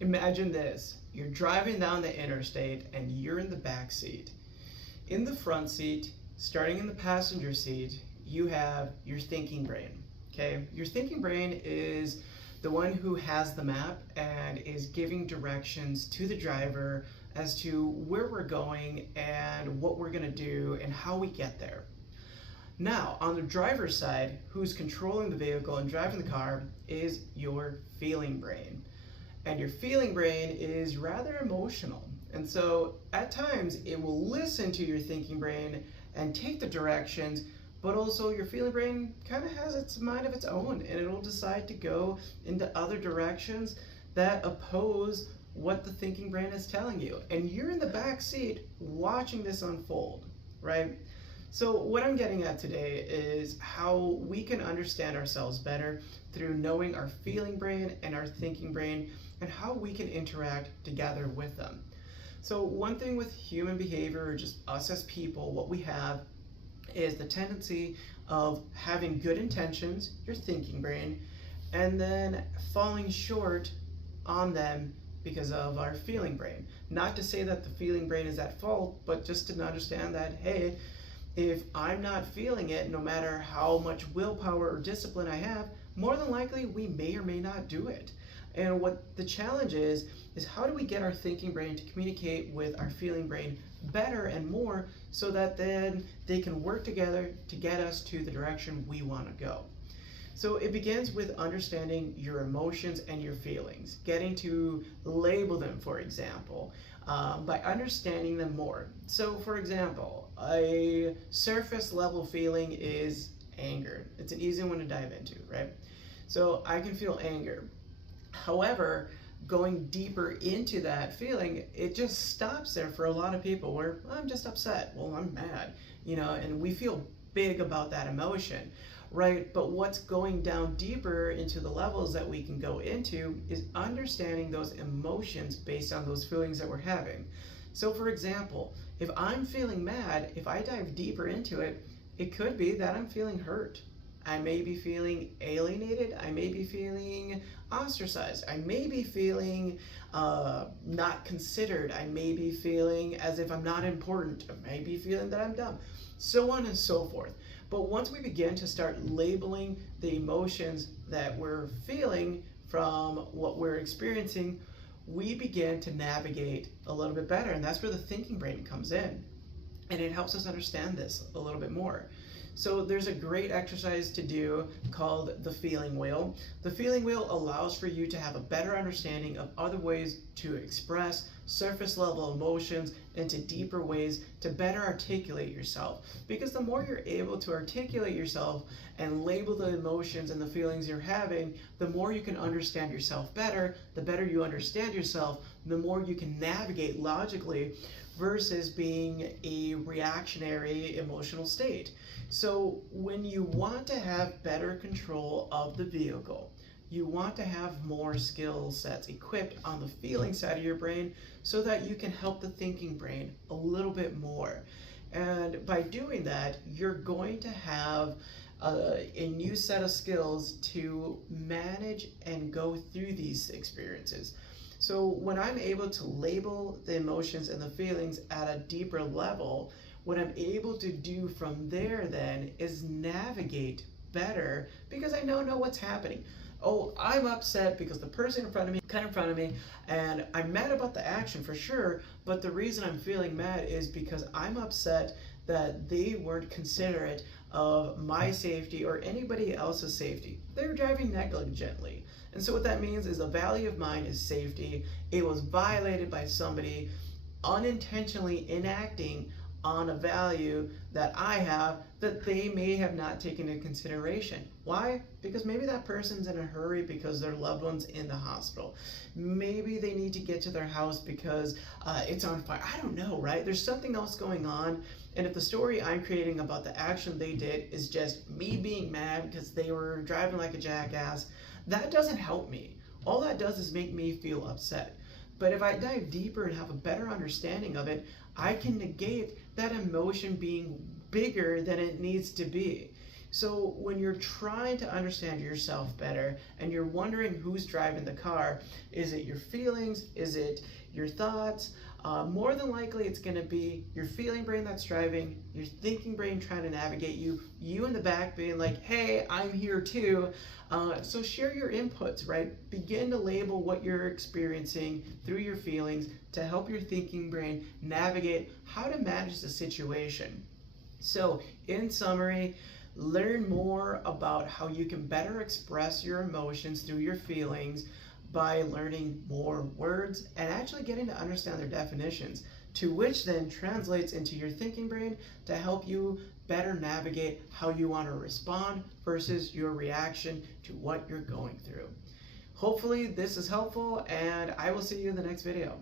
Imagine this. You're driving down the interstate and you're in the back seat. In the front seat, starting in the passenger seat, you have your thinking brain. Okay? Your thinking brain is the one who has the map and is giving directions to the driver as to where we're going and what we're going to do and how we get there. Now, on the driver's side, who's controlling the vehicle and driving the car is your feeling brain. And your feeling brain is rather emotional. And so at times it will listen to your thinking brain and take the directions, but also your feeling brain kind of has its mind of its own, and it'll decide to go into other directions that oppose what the thinking brain is telling you. And you're in the back seat watching this unfold, right? So what I'm getting at today is how we can understand ourselves better through knowing our feeling brain and our thinking brain and how we can interact together with them. So one thing with human behavior, or just us as people, what we have is the tendency of having good intentions, your thinking brain, and then falling short on them because of our feeling brain. Not to say that the feeling brain is at fault, but just to understand that, hey, if I'm not feeling it, no matter how much willpower or discipline I have, more than likely we may or may not do it. And what the challenge is how do we get our thinking brain to communicate with our feeling brain better and more so that then they can work together to get us to the direction we want to go. So it begins with understanding your emotions and your feelings, getting to label them, for example, by understanding them more. So for example, a surface level feeling is anger. It's an easy one to dive into, right? So I can feel anger. However, going deeper into that feeling, it just stops there for a lot of people where I'm just upset. Well, I'm mad, and we feel big about that emotion, right? But what's going down deeper into the levels that we can go into is understanding those emotions based on those feelings that we're having. So for example, if I'm feeling mad, if I dive deeper into it, it could be that I'm feeling hurt. I may be feeling alienated. I may be feeling ostracized. I may be feeling not considered. I may be feeling as if I'm not important. I may be feeling that I'm dumb, so on and so forth. But once we begin to start labeling the emotions that we're feeling from what we're experiencing, we begin to navigate a little bit better. And that's where the thinking brain comes in. And it helps us understand this a little bit more. So there's a great exercise to do called the feeling wheel. The feeling wheel allows for you to have a better understanding of other ways to express surface level emotions into deeper ways to better articulate yourself. Because the more you're able to articulate yourself and label the emotions and the feelings you're having, the more you can understand yourself better. The better you understand yourself, the more you can navigate logically versus being a reactionary emotional state. So when you want to have better control of the vehicle, you want to have more skill sets equipped on the feeling side of your brain so that you can help the thinking brain a little bit more. And by doing that, you're going to have a new set of skills to manage and go through these experiences. So when I'm able to label the emotions and the feelings at a deeper level, what I'm able to do from there then is navigate better because I know what's happening. Oh, I'm upset because the person in front of me, and I'm mad about the action for sure, but the reason I'm feeling mad is because I'm upset that they weren't considerate of my safety or anybody else's safety. They were driving negligently. And so what that means is a value of mine is safety. It was violated by somebody unintentionally enacting on a value that I have that they may have not taken into consideration. Why? Because maybe that person's in a hurry because their loved one's in the hospital. Maybe they need to get to their house because it's on fire. I don't know, right? There's something else going on. And if the story I'm creating about the action they did is just me being mad because they were driving like a jackass, that doesn't help me. All that does is make me feel upset. But if I dive deeper and have a better understanding of it, I can negate that emotion being bigger than it needs to be. So when you're trying to understand yourself better and you're wondering who's driving the car, is it your feelings? Is it your thoughts? More than likely it's going to be your feeling brain that's driving, your thinking brain trying to navigate you in the back being like, hey, I'm here too. So share your inputs, right? Begin to label what you're experiencing through your feelings to help your thinking brain navigate how to manage the situation. So in summary, learn more about how you can better express your emotions through your feelings by learning more words and actually getting to understand their definitions, to which then translates into your thinking brain to help you better navigate how you want to respond versus your reaction to what you're going through. Hopefully this is helpful, and I will see you in the next video.